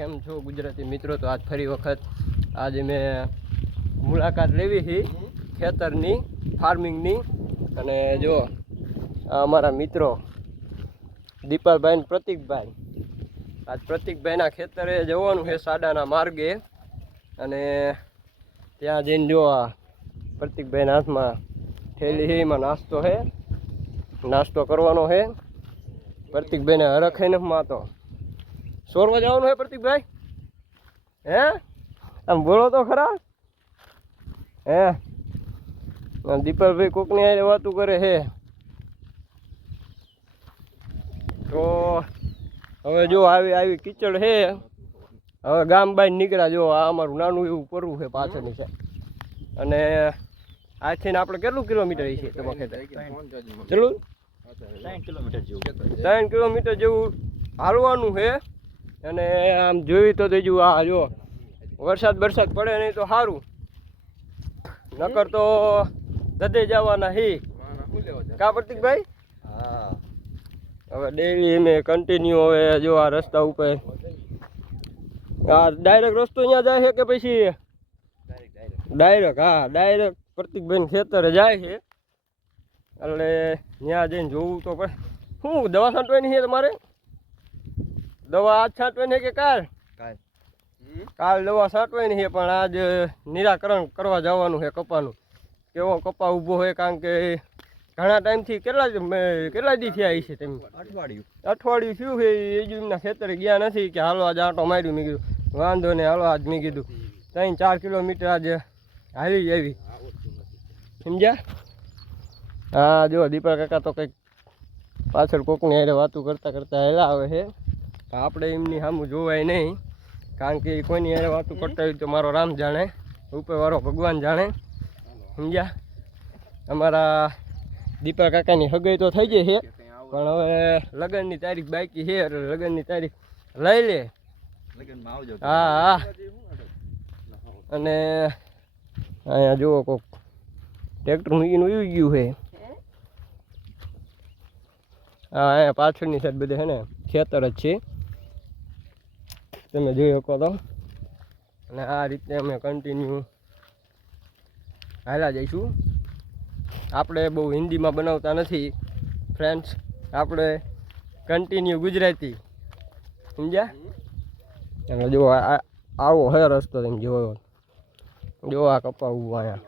કેમ છો ગુજરાતી મિત્રો? તો આજ ફરી વખત આજે મેં મુલાકાત લેવી છે ખેતરની, ફાર્મિંગની. અને જો અમારા મિત્રો દીપાલભાઈ ને પ્રતિકભાઈ, આજ પ્રતિકભાઈના ખેતરે જવાનું છે સાડાના માર્ગે. અને ત્યાં જઈને જો આ પ્રતિકભાઈના હાથમાં થેલી છે, એમાં નાસ્તો છે, નાસ્તો કરવાનો છે. પ્રતિકભાઈને હરખે નથી માતો. સોરવા જવાનું હે પ્રતિકભાઈ? હે આમ બોલો તો ખરા. હે દીપલભાઈ કોકની હારે વાતું કરે છે. તો હવે જો આવી કીચડ છે. હવે ગામ બાઈ નીકળ્યા. જો આ અમારું નાનું એવું પરવું છે પાછળની છે. અને આજથી આપણે કેટલું કિલોમીટર છે તમારા ખેતર? ચલું 3 કિલોમીટર જેવું હાલવાનું છે. અને આમ જોયું તો દેજું, આ જો વરસાદ પડે નહીં તો સારું, નકર તો દધે જવાના હી કા પ્રતિકભાઈ? હા, હવે ડેલી અમે કન્ટિન્યુ હવે જો આ રસ્તા ઉપર આ ડાયરેક્ટ રસ્તો અહીંયા જાય છે કે પછી ડાયરેક્ટ? હા, ડાયરેક્ટ પ્રતિકભાઈ ખેતરે જાય છે. એટલે ત્યાં જઈને જોવું તો પડે. શું દવા છાંટવાની છે તમારે? દવા આજ છાંટવાની છે કે કાલ દવા છાંટવાની છે. પણ આજ નિરાકરણ કરવા જવાનું છે કપાનું. કેવો કપા ઊભો હોય, કારણ કે ઘણા ટાઈમથી કેટલા દી થયા છે? તમે અઠવાડિયું થયું છે એ જ એમના ખેતરે ગયા નથી. કે હાલો આજ આંટો માર્યું. મેં કીધું વાંધો નહીં, હાલો આજ મેં કીધું 3-4 કિલોમીટર આજે હાલી આવી, સમજ્યા? હા, જો દીપા કાકા તો કંઈક પાછળ કોકની હારે વાતું કરતા હેલા આવે છે. આપણે એમની સામું જોવાય નહીં, કારણ કે કોઈની હારે વાતું કરતા હોય તો મારો રામ જાણે, ઉપરવાળો ભગવાન જાણે, સમજ્યા? અમારા દીપા કાકાની હગાઈ તો થઈ ગઈ છે, પણ હવે લગ્નની તારીખ બાકી છે. એટલે લગ્નની તારીખ લઈ લે. હા. અને અહીંયા જુઓ કોક ટ્રેક્ટર મૂકીને ઉઈ ગયું છે. હા, અહીંયા પાછળની સાઈડ બધે છે ને ખેતર જ છે, તમે જોઈ શકો તો. અને આ રીતે અમે કન્ટિન્યુ હાલ્યા જઈશું. આપણે બહુ હિન્દીમાં બનાવતા નથી ફ્રેન્ડ્સ, આપણે કન્ટિન્યુ ગુજરાતી, સમજ્યા? અને જો આવો હે રસ્તો, તમે જોયો. જો આ કપા ઉભું અહીંયા.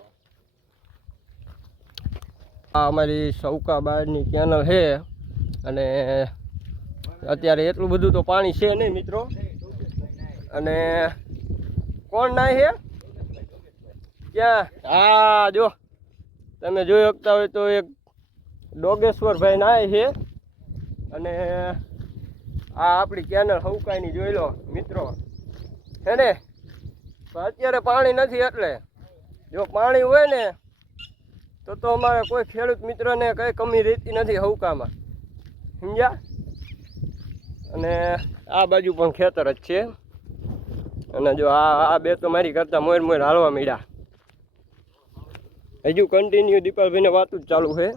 આ અમારી સૌકા બારની કેનલ છે. અને અત્યારે એટલું બધું તો પાણી છે નહીં મિત્રો. અને કોણ નાય છે ક્યાં? હા, જો તમે જોઈ શકતા હોય તો એક ડોગેશ્વરભાઈ નાય છે. અને આ આપણી કેનલ હૌકાઈની જોઈ લો મિત્રો, હે ને? અત્યારે પાણી નથી. એટલે જો પાણી હોય ને તો અમારે કોઈ ખેડૂત મિત્રને કંઈ કમી રહેતી નથી હૌકામાં, સમજ્યા? અને આ બાજુ પણ ખેતર જ છે. અને જો આ બે તો મારી કરતાં મોર હાલવા માંડ્યા. હજુ કન્ટિન્યુ દીપાલભાઈને વાતું જ ચાલુ છે.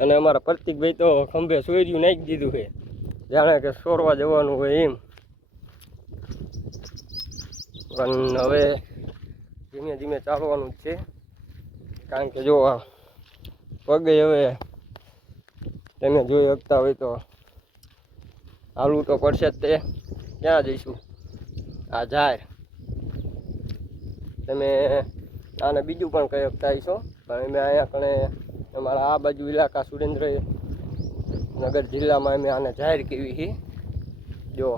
અને અમારા પ્રતિકભાઈ તો ખંભે સોયર્યું નાખી દીધું છે, જાણે કે સોરવા જવાનું હોય એમ. પણ હવે ધીમે ધીમે ચાલવાનું જ છે, કારણ કે જો આ પગે હવે તમે જોઈ શકતા હોય તો હાલવું તો પડશે જ. તે ક્યાં જઈશું? આ જાહેર તમે આને બીજું પણ કહી શકતા હશો, પણ અમે અહીંયા કણે અમારા આ બાજુ ઇલાકા સુરેન્દ્રનગર જિલ્લામાં અમે આને જાહેર કેવી છે. જો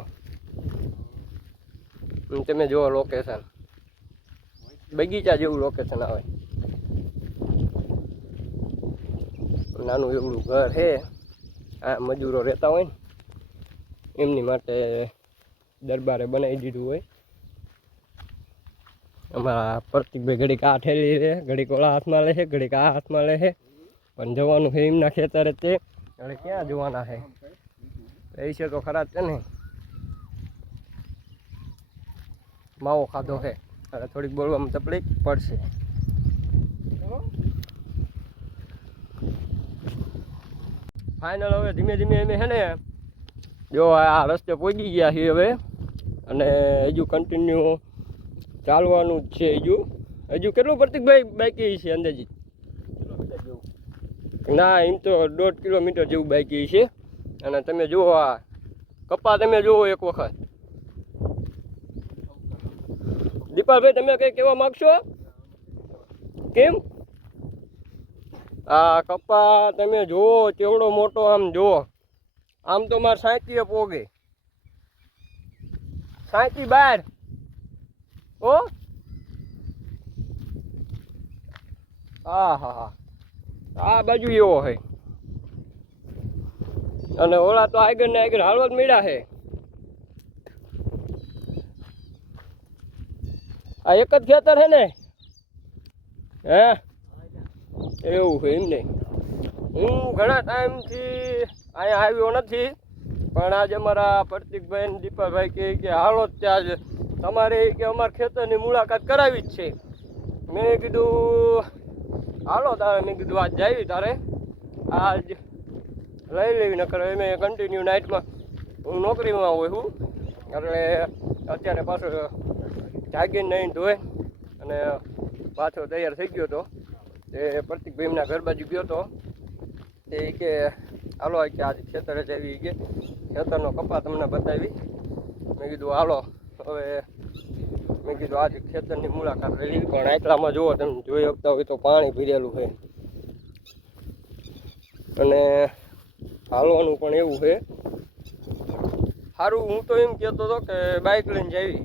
તમે જુઓ લોકેશન, બગીચા જેવું લોકેશન આવે. નાનું એવડું ઘર છે. આ મજૂરો રહેતા હોય ને એમની માટે દરબારે બનાવી દીધું હોય. અમારા પ્રતિકભાઈ ઘડીક આ ઠેલી રહે, ઘડીક ઓલા હાથમાં લે છે, ઘડીક આ હાથમાં લે છે. પણ જવાનું છે એમના ખેતરે. તે એટલે ક્યાં જવાના છે? એ છે તો ખરા જ છે ને. માવો ખાધો છે એટલે થોડીક બોલવામાં તકલીફ પડશે. ફાઇનલ હવે ધીમે ધીમે અમે છે ને જો આ રસ્તે પહોંચી ગયા છીએ હવે, અને હજુ કન્ટિન્યુ ચાલવાનું જ છે. હજુ કેટલું પ્રતિકભાઈ બાકી છે અંદાજિત? ના, એમ તો 1.5 કિલોમીટર જેવું બાકી છે. અને તમે જુઓ આ કપા, તમે જુઓ એક વખત. દીપાલભાઈ, તમે કંઈ કહેવા માગશો? કેમ? આ કપા તમે જુઓ કેવડો મોટો, આમ જુઓ. આમ તો મારે 37 પોગે, 37 બહાર. ઓ હા હા હા, આ બાજુ એવો છે. અને ઓલા તો આગળ ને આગળ હાલવા જ મળ્યા છે. આ એક જ ખેતર છે ને? હે, એવું છે એમ નહીં. હું ઘણા ટાઈમથી અહીંયા આવ્યો નથી, પણ આજે અમારા પ્રતિકભાઈ ને દીપાભાઈ કે હાલો ત્યાં જ તમારે કે અમારા ખેતરની મુલાકાત કરાવી જ છે. મેં કીધું હાલો તારે, મેં કીધું આજ જાવી તારે, આજ લઈ લેવી. ન કરે મેં કન્ટિન્યુ નાઇટમાં હું નોકરીમાં હોય હું, એટલે અત્યારે પાછો જાગીને નહીં ધોય અને પાછો તૈયાર થઈ ગયો હતો. તે પ્રતિકભાઈના ઘર બાજુ ગયો હતો. તે કે હાલો કે આજે ખેતરે જવી, કે ખેતરનો કપા તમને બતાવી. મેં કીધું હાલો. હવે મેં કીધું આજે ખેતરની મુલાકાત લઈ. પણ આટલામાં જુઓ, તમે જોઈ શકતા હોય તો પાણી ભરેલું છે. અને હાલવાનું પણ એવું છે સારું. હું તો એમ કહેતો હતો કે બાઇક લઈને જાવી,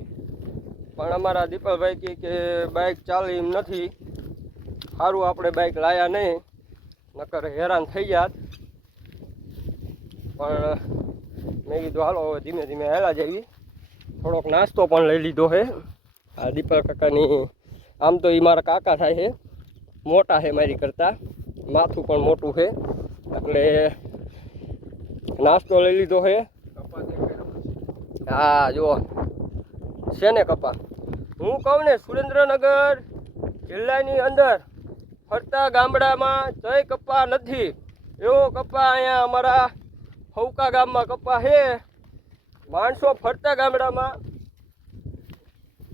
પણ અમારા દીપાલભાઈ કે બાઇક ચાલે એમ નથી. સારું આપણે બાઇક લાયા નહીં, નકર હેરાન થઈ જાત. પણ મેં કીધું હાલો હવે ધીમે ધીમે હેલા જઈએ. થોડોક નાસ્તો પણ લઈ લીધો છે. આ દીપક કાકાની, આમ તો એ મારા કાકા થાય છે, મોટા છે મારી કરતાં, માથું પણ મોટું છે, એટલે નાસ્તો લઈ લીધો છે. હા જુઓ છે ને કપા. હું કહું ને, સુરેન્દ્રનગર જિલ્લાની અંદર ફરતા ગામડામાં જય કપા નથી, એવો કપા અહીંયા અમારા હૌકા ગામમાં કપા છે. માણસો ફરતા ગામડામાં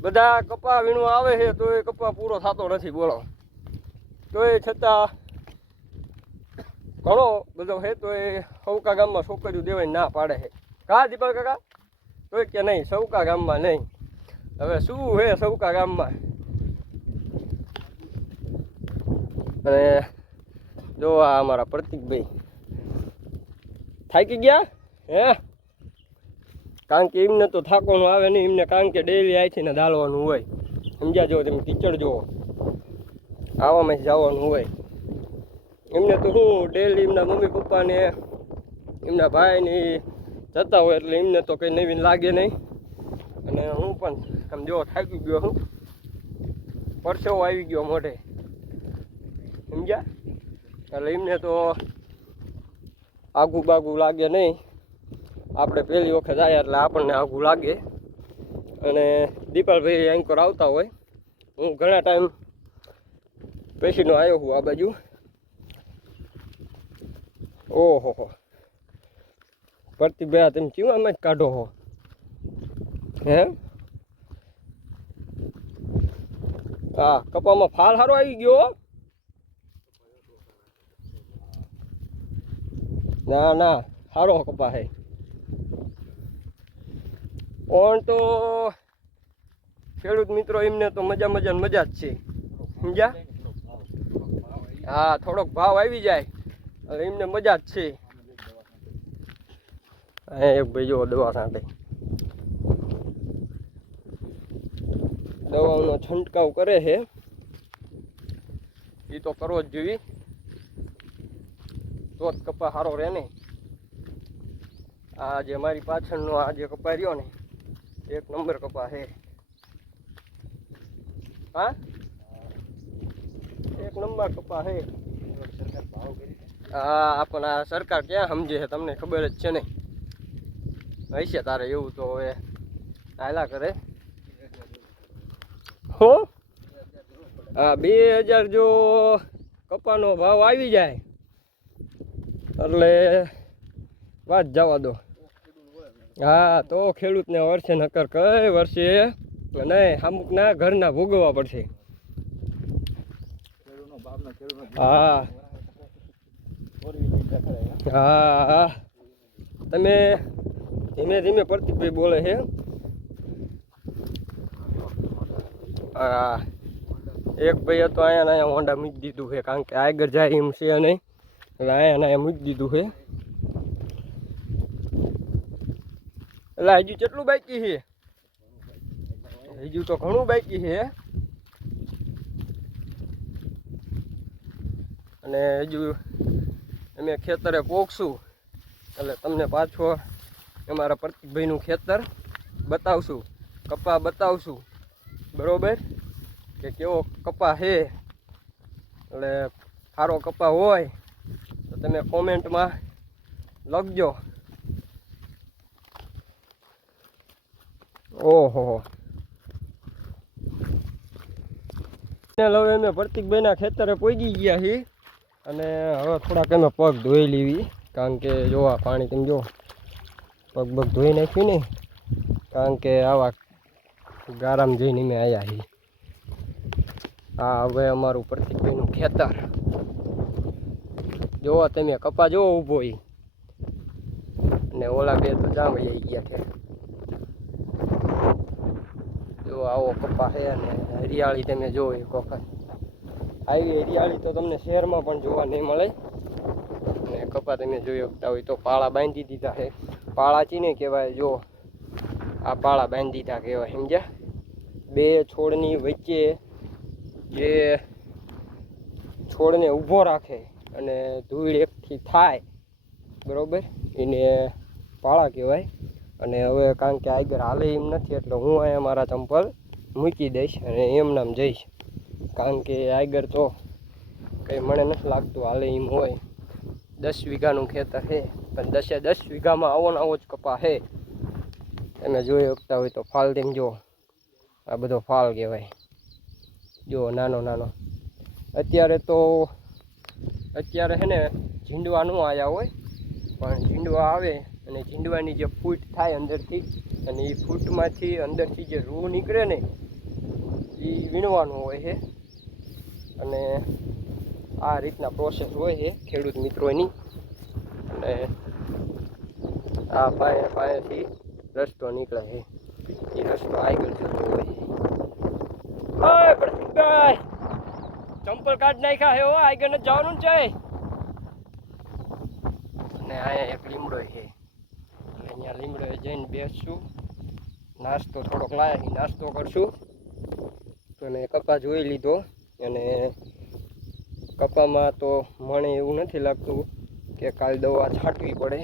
બધા કપા વીણવા આવે છે, તો એ કપા પૂરો થતો નથી. બોલો, તો એ છતાં ઘણો બધો છે, તો એ સૌકા ગામમાં છોકરીઓ દેવાય ના પાડે છે. કા દીપક કાકા? તો કે નહીં, સૌકા ગામમાં નહીં. હવે શું છે સૌકા ગામમાં? અને જો આ અમારા પ્રતિકભાઈ થાકી ગયા હે, કારણ કે એમને તો થાકવાનું આવે નહીં એમને, કારણ કે ડેલી અહીંથી ને દાળવાનું હોય. સમજ્યા? જો તમે કિચડ જુઓ, આવામાં જવાનું હોય એમને. તો શું ડેલી એમના મમ્મી પપ્પાને એમના ભાઈને જતા હોય, એટલે એમને તો કંઈ નવીન લાગે નહીં. અને હું પણ આમ જો થાકી ગયો હું, પરસેવો આવી ગયો મોઢે. સમજ્યા? એટલે એમને તો આઘું બાઘું લાગે નહીં. આપણે પહેલી વખત આવ્યા એટલે આપણને આઘું લાગે. અને દીપાલભાઈ એન્કર આવતા હોય, હું ઘણા ટાઈમ પછીનો આવ્યો હું આ બાજુ. ઓહો હો, પ્રતિકભાઈ તમે ચીવામાં જ કાઢો હો હે? હા, કપામાં ફાલ સારો આવી ગયો. ના ના, સારો કપા છે. પણ તો ખેડૂત મિત્રો એમને તો મજા મજા જ છે. સમજ્યા? હા, થોડોક ભાવ આવી જાય એટલે એમને મજા જ છે. એક ભાઈ જો દવા છાંટે, દવાનો છંટકાવ કરે છે. એ તો કરવો જ જોઈએ, તો જ કપા સારો રહે ને. આ જે મારી પાછળનો આ જે કપા રહ્યો ને, 1 નંબર કપા છે. હા, 1 નંબર કપા છે. હા, પણ આ સરકાર ક્યાં સમજે છે, તમને ખબર જ છે ને. હશે તારે એવું તો હવે હાલા કરે. હો, હા, 2000 જો કપાનો ભાવ આવી જાય એટલે વાત જવા દો. હા તો ખેડૂતને વર્ષે નકર કઈ વર્ષે નહીં અમુક ના ઘરના ભોગવવા પડશે. હા હા તમે ધીમે ધીમે પ્રતિકભાઈ બોલે છે. હા એક ભાઈ હતો અહીંયા હોન્ડા મૂકી દીધું છે કારણ કે આગળ જાય એમ છે નહીં એટલે અહીંયા મૂકી દીધું છે. એટલે હજુ કેટલું બાકી છે? હજુ તો ઘણું બાકી છે. અને હજુ અમે ખેતરે પોખશું એટલે તમને પાછો અમારા પ્રતિકભાઈનું ખેતર બતાવશું, કપા બતાવશું, બરોબર કે કેવો કપા છે. એટલે સારો કપા હોય તો તમે કોમેન્ટમાં લખજો. ઓહો હવે અમે પ્રતિકભાઈના ખેતરે પહોંચી ગયા છીએ અને હવે થોડાક અમે પગ ધોઈ લેવી કારણ કે જો આ પાણી તમે જો પગ પગ ધોઈ નાખ્યું ને કારણ કે આવા ગારામ જઈને અમે આવ્યા છીએ. હા હવે અમારું પ્રતિકભાઈનું ખેતર જોવો તમે કપા જોવો ઊભો એ અને ઓલા બે તો જામ આવી ગયા છે. જો આવો કપા છે અને હરિયાળી તમે જોવો એક વખત. આવી હરિયાળી તો તમને શહેરમાં પણ જોવા નહીં મળે. અને કપા તમે જોઈ શકતા હોય તો પાળા બાંધી દીધા છે. પાળા ચીને કહેવાય, જો આ પાળા બાંધી દીધા કહેવાય, સમજ્યા? બે છોડની વચ્ચે જે છોડને ઊભો રાખે અને ધૂળ એકઠી થાય, બરોબર, એને પાળા કહેવાય. અને હવે કારણ કે આગળ હાલે એમ નથી એટલે હું અહીંયા મારા ચંપલ મૂકી દઈશ અને એમ નામ જઈશ કારણ કે આગળ તો કંઈ મને નથી લાગતું હાલે એમ હોય. 10 વીઘાનું ખેતર છે પણ 10 વીઘામાં આવો ને આવો જ કપા છે. તમે જોઈ શકતા હોય તો ફાલ તેમ જો આ બધો ફાલ કહેવાય. જો નાનો નાનો અત્યારે છે ને ઝીંડવા ન આવ્યા હોય પણ ઝીંડવા આવે અને ઝીંડવાની જે ફૂટ થાય અંદરથી અને એ ફૂટમાંથી અંદરથી જે રૂ નીકળે ને એ વીણવાનું હોય છે. અને આ રીતના પ્રોસેસ હોય છે ખેડૂત મિત્રોની. અને આ પાયેથી રસ્તો નીકળે છે, એ રસ્તો આગળ જતો હોય. ઓય પ્રતિકભાઈ ચંપલ કાઢ નાખ્યા હે હો, આગળ નથી જવાનું છે. અને અહીંયા એક લીમડો છે, અહીંયા લીમડો જઈને બેસશું, નાસ્તો થોડોક લાયા નાસ્તો કરશું. અને કપા જોઈ લીધો અને કપામાં તો મને એવું નથી લાગતું કે કાલ દવા છાંટવી પડે,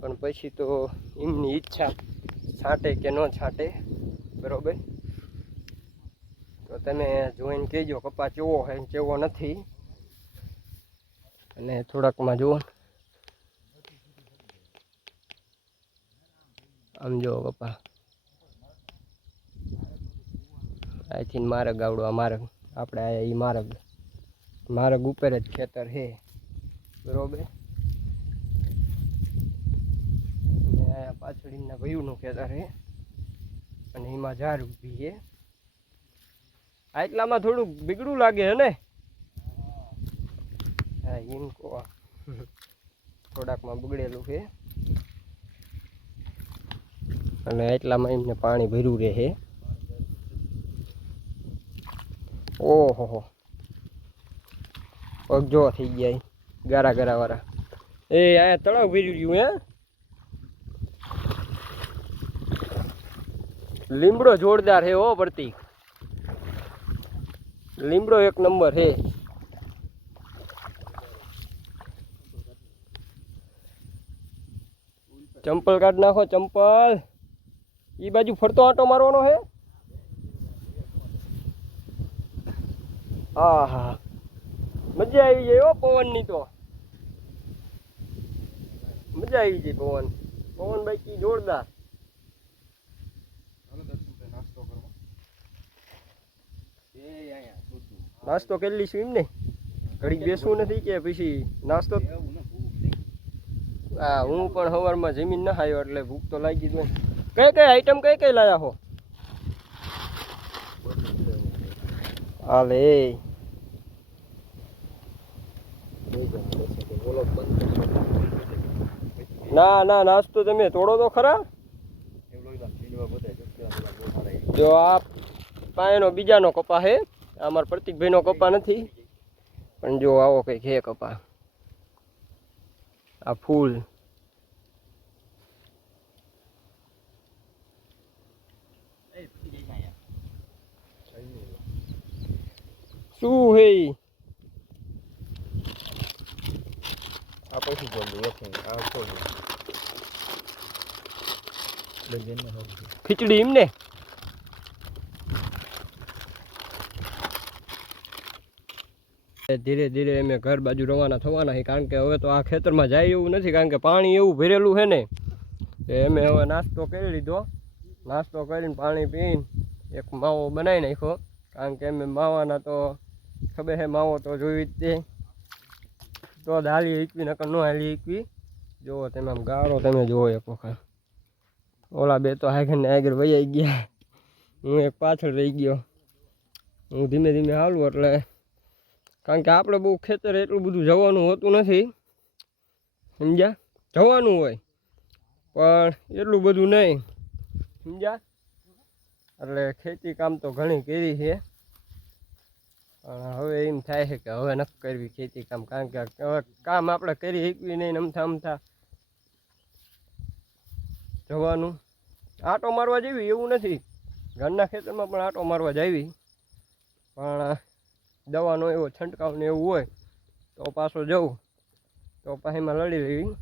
પણ પછી તો એમની ઈચ્છા છાંટે કે ન છાંટે, બરોબર. તો તમે જોઈને કહેજો કપા કેવો છે કેવો નથી. અને થોડાકમાં જુઓ આમ જો કપા અહીંથી મારગ આવડો આ મારગ આપણે આયા એ મારગ ઉપર જ ખેતર છે, બરોબર. અને આયા પાછળના ભાઈઓનું ખેતર છે અને એમાં ઝાડ ઊભી છે. આટલામાં થોડુંક બીગડું લાગે હે ને? હા એમ કહો, થોડાકમાં બગડેલું છે અને એટલામાં એમને પાણી ભર્યું રહે. ઓહો પગ જો થઈ ગયા ગારા ગારા વાળા. એ અહીંયા તળાવ ભર્યું રહ્યું હે. લીમડો જોરદાર છે હો પ્રતિક, લીમડો એક નંબર છે. ચંપલ કાઢ નાખો, ચંપલ. ઈ બાજુ ફરતો આંટો મારવાનો છે. હા હા મજા આવી જાય હો પવનની, તો મજા આવી જાય પવન બાકી જોરદાર. નાસ્તો કરી લઈશું એમ ને? ઘડીક બેસવું નથી કે પછી નાસ્તો? હા હું પણ સવારમાં જમીન ના ખાયો એટલે ભૂખ તો લાગી જ હોય. કઈ કઈ આઈટમ કઈ લાયા હો? હાલે ના નાસ્તો તમે તોડો તો ખરા. જો આ પાયાનો બીજાનો કપા હે, અમારા પ્રતિકભાઈનો કપા નથી. પણ જો આવો કંઈક હે કપા. આ ફૂલ શું હે? આ પછી ખીચડી એમને. ધીરે ધીરે અમે ઘર બાજુ રવાના થવાના છે, કારણ કે હવે તો આ ખેતરમાં જાય એવું નથી, કારણ કે પાણી એવું ભરેલું છે ને કે અમે હવે નાસ્તો કરી લીધો. નાસ્તો કરીને પાણી પીને એક માવો બનાવી નાખ્યો, કારણ કે અમે માવાના તો ખબર છે, માવો તો જોઈ જ તે તો જ હાલી ઈકવી, નકર ન હાલી ઈકવી. જુઓ તમે આમ ગાળો તમે જુઓ એક વખત. ઓલા બે તો આગળ આગળ વૈયા ગયા, હું એક પાછળ રહી ગયો. હું ધીમે ધીમે હાલું એટલે, કારણ કે આપણે બહુ ખેતર એટલું બધું જવાનું હોતું નથી, સમજ્યા? જવાનું હોય પણ એટલું બધું નહીં, સમજ્યા? એટલે ખેતી કામ તો ઘણી કરી છે, પણ હવે એમ થાય છે કે હવે નથી કરવી ખેતી કામ, કારણ કે હવે કામ આપણે કરી શકવી નહીં. અમથા જવાનું આટો મારવા જેવી એવું નથી, ઘરના ખેતરમાં પણ આટો મારવા જાવી, પણ દવાનો એવો છંટકાવ ને એવું હોય તો પાછો જવું, તો પછી એમાં લડી લેવી.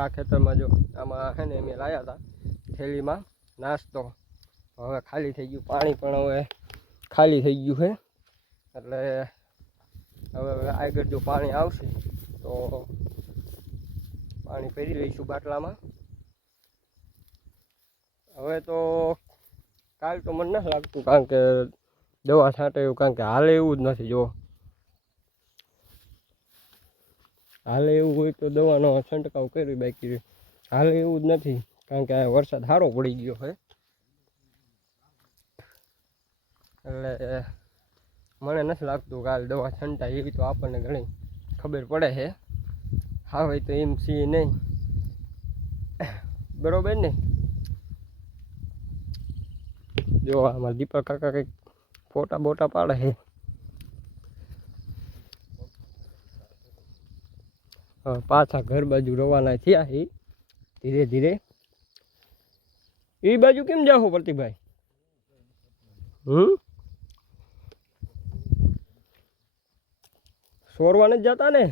આ ખેતરમાં જો આમાં છે ને અમે લાવ્યા હતા થેલીમાં નાસ્તો, હવે ખાલી થઈ ગયું. પાણી પણ હવે ખાલી થઈ ગયું છે, એટલે હવે આગળ જો પાણી આવશે તો પાણી ભરી લઈશું બાટલામાં. હવે તો કાલ તો મને નથી લાગતું, કારણ કે દવા છાંટે એવું, કારણ કે હાલે એવું જ નથી. જો હાલે એવું હોય તો દવાનો છંટકાવ કરવી, બાકી હાલે એવું જ નથી, કારણ કે આ વરસાદ સારો પડી ગયો છે. એટલે મને નથી લાગતું કાલ દવા છંટાય એવી, તો આપણને ઘણી ખબર પડે છે. હા ભાઈ તો એમ સી નહીં, બરોબર ને? જો આમાં દીપક કાકા કંઈક ફોટા બોટા પાડે છે. પાછા ઘર બાજુ રવાના થયા છે ધીરે ધીરે. એ બાજુ કેમ જાઓ પ્રતિકભાઈ? સોરવા નથી જતા ને?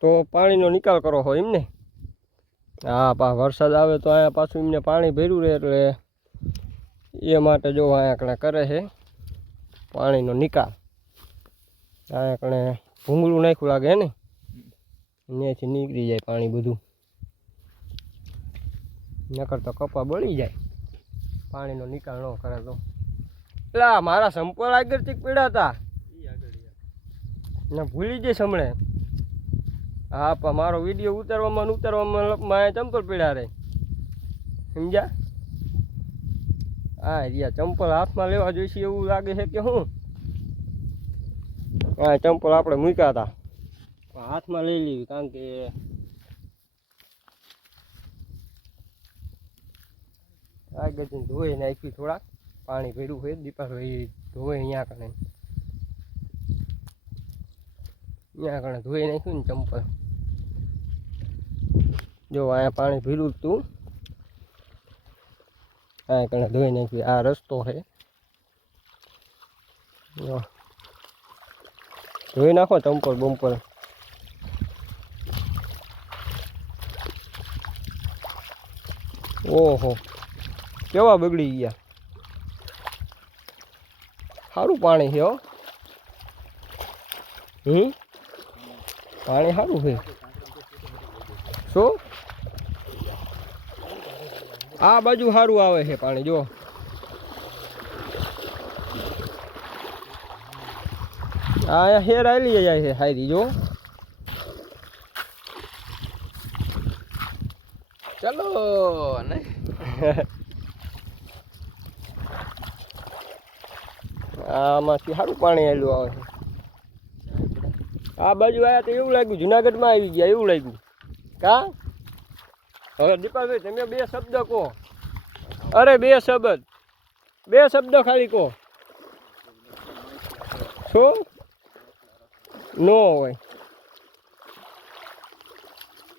તો પાણીનો નિકાલ કરો હોય એમને? હા, વરસાદ આવે તો અહીંયા પાછું એમને પાણી ભર્યું રહે, એટલે એ માટે જો અહીંયા કણે કરે છે પાણીનો નિકાલ. અહીંયા કણે ભૂંગળું નાખ્યું લાગે ને, ત્યાંથી નીકળી જાય પાણી બધું, નકર તો કપા બળી જાય પાણીનો નિકાલ ન કરે તો. એટલે મારા સંપલ આગળથી પીડા હતા ને ભૂલી જઈશ હમણે. હા પણ મારો વિડીયો ઉતારવામાં ચંપલ પીડા રહે, સમજ્યા? હા રિયા ચંપલ હાથમાં લેવા જોઈશે એવું લાગે છે કે હું? હા ચંપલ આપણે મૂક્યા હતા, હાથમાં લઈ લેવી, કારણ કે આગળથી ધોઈ નાખી. થોડાક પાણી ભર્યું હોય દીપાભાઈ ધોઈ અહીંયા કણે ધોઈ નાખ્યું ને ચંપલ. જો અહીંયા પાણી ભર્યું તું, અહીંયા કણે ધોઈ નાખ્યું. આ રસ્તો છે, ધોઈ નાખો ચંપલ બમ્પલ. ઓહો કેવા બગડી ગયા. સારું પાણી છે હો. પાણી સારું છે. શું આ બાજુ સારું આવે છે પાણી? જો અહીંયા હેર આલી જાય છે સારી. જો ચલો ને આમાંથી સારું પાણી આવેલું આવે છે આ બાજુ આવ્યા તો એવું લાગ્યું જુનાગઢમાં આવી ગયા એવું લાગ્યું કા હવે દીપાભાઈ તમે બે શબ્દ કહો અરે બે શબ્દ ખાલી કહો શું નો હોય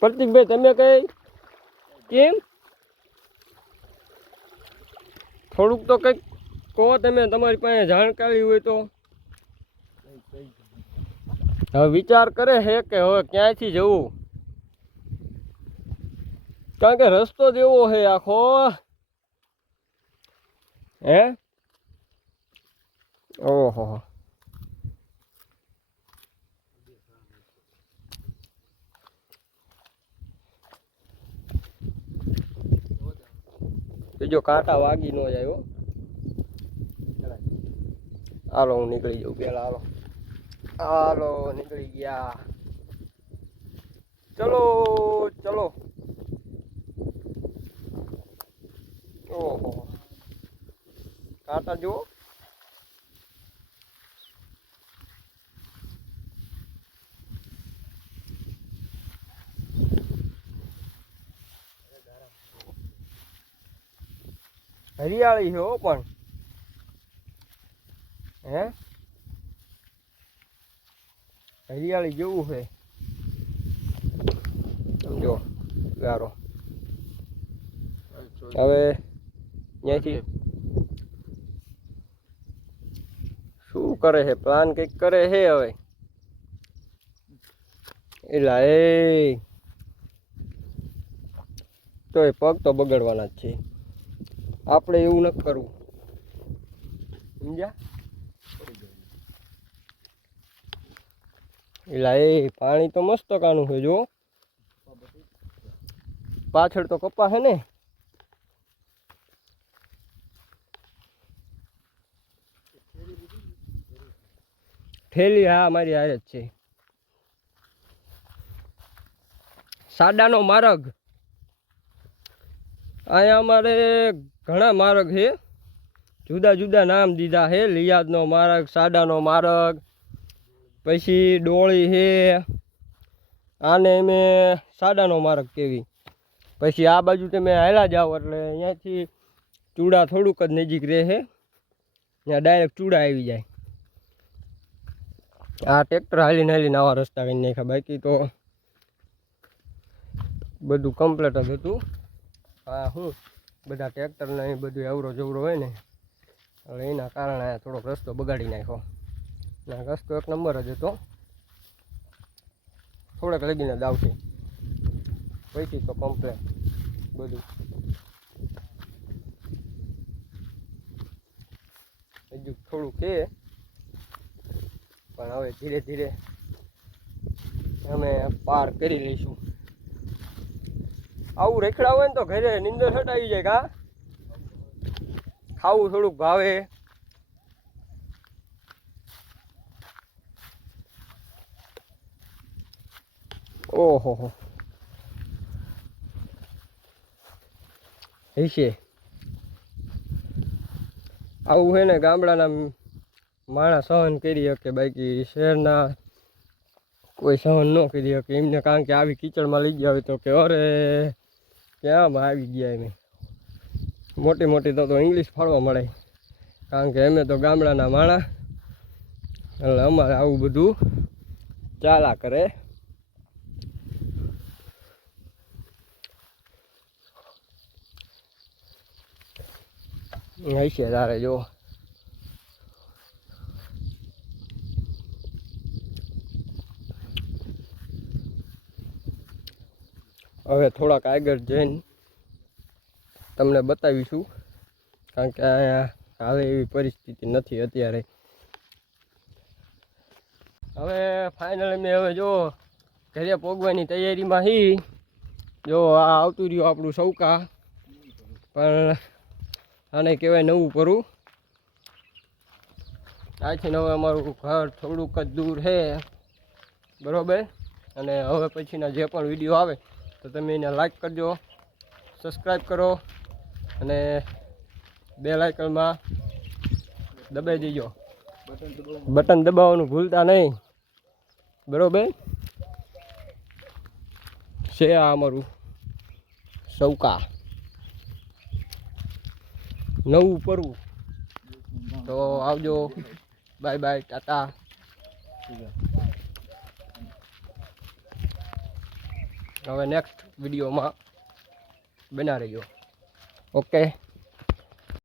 પ્રતિકભાઈ તમે કઈ કેમ થોડુંક તો કંઈક કહો તમે તમારી પાસે જાણકારી હોય તો હવે વિચાર કરે છે કે હવે ક્યાંયથી જવું કારણ કે રસ્તો જ એવો છે આખો હે ઓહો જો કાંટા વાગી ન જાય હો હાલો હું નીકળી જાઉં પેલા હાલો નીકળી ગયા ચલો ચલો ઓહો કાંટા જુઓ હરિયાળી છે હો પણ હે હરિયાળી જેવું છે સમજો ગારો હવે ત્યાંથી શું કરે છે પ્લાન કંઈક કરે છે હવે એલા એ તો એ પગ તો બગડવાના જ છે આપણે એવું નથી કરવું સમજ્યા એલા એ પાણી તો મસ્ત કાનું છે જો પાછળ તો કપા છે ને ઠેલી હા મારી હારે જ છે સાડાનો માર્ગ અહીંયા અમારે ઘણા માર્ગ છે જુદા જુદા નામ દીધા છે લિયાદનો માર્ગ સાડાનો માર્ગ પછી ડોળી છે આને મેં સાડાનો માર્ગ કેવી પછી આ બાજુ તમે હાલ્યા જાઓ એટલે અહીંયાથી ચૂડા થોડુંક જ નજીક રહે છે ત્યાં ડાયરેક્ટ ચૂડા આવી જાય આ ટ્રેક્ટર હાલીને આવા રસ્તા કરી નાખ્યા બાકી તો બધું કમ્પ્લીટ જ હતું હા હું બધા ટ્રેક્ટરને એ બધું અવરો જવરો હોય ને એટલે એના કારણે થોડોક રસ્તો બગાડી નાખ્યો ને રસ્તો એક નંબર જ હતો થોડાક લગીને જ આવશે પછી તો કમ્પ્લેટ બધું હજુ થોડું છે પણ હવે ધીરે ધીરે અમે પાર કરી લઈશું આવું રેખડા હોય ને તો ઘરે નીંદર હટાવી જાય કા ખાવું થોડુંક ભાવે ઓહો હશે આવું છે ને ગામડાના માણસ સહન કરી શકે બાકી શહેરના કોઈ સહન ન કરી શકે એમને કારણ કે આવી કીચડમાં લઈ ગયા હોય તો કે અરે ક્યાં આવી ગયા એમ મોટી મોટી તો ઇંગ્લિશ ફાળવા મળે કારણ કે અમે તો ગામડાના માણસ એટલે અમારે આવું બધું ચાલા કરે હશે તારે જો હવે થોડાક આગળ જઈને તમને બતાવીશું કારણ કે અહીંયા હાલે એવી પરિસ્થિતિ નથી અત્યારે હવે ફાઇનલી મેં હવે જો ઘરે પોગવાની તૈયારીમાં હી જો આ આવતું રહ્યું આપણું સૌકા પણ આને કહેવાય નવું પરું આથી હવે અમારું ઘર થોડુંક જ દૂર છે બરાબર અને હવે પછીના જે પણ વિડીયો આવે તો તમે એને લાઈક કરજો સબસ્ક્રાઈબ કરો અને બેલ આઇકનમાં દબાઈ દેજો. બટન દબાવવાનું ભૂલતા નહીં. બરોબર છે આ અમારું સૌકા નવું પરવું. તો આવજો. Bye bye, Tata. હવે નેક્સ્ટ વિડીયોમાં બના રહેજો. ઓકે.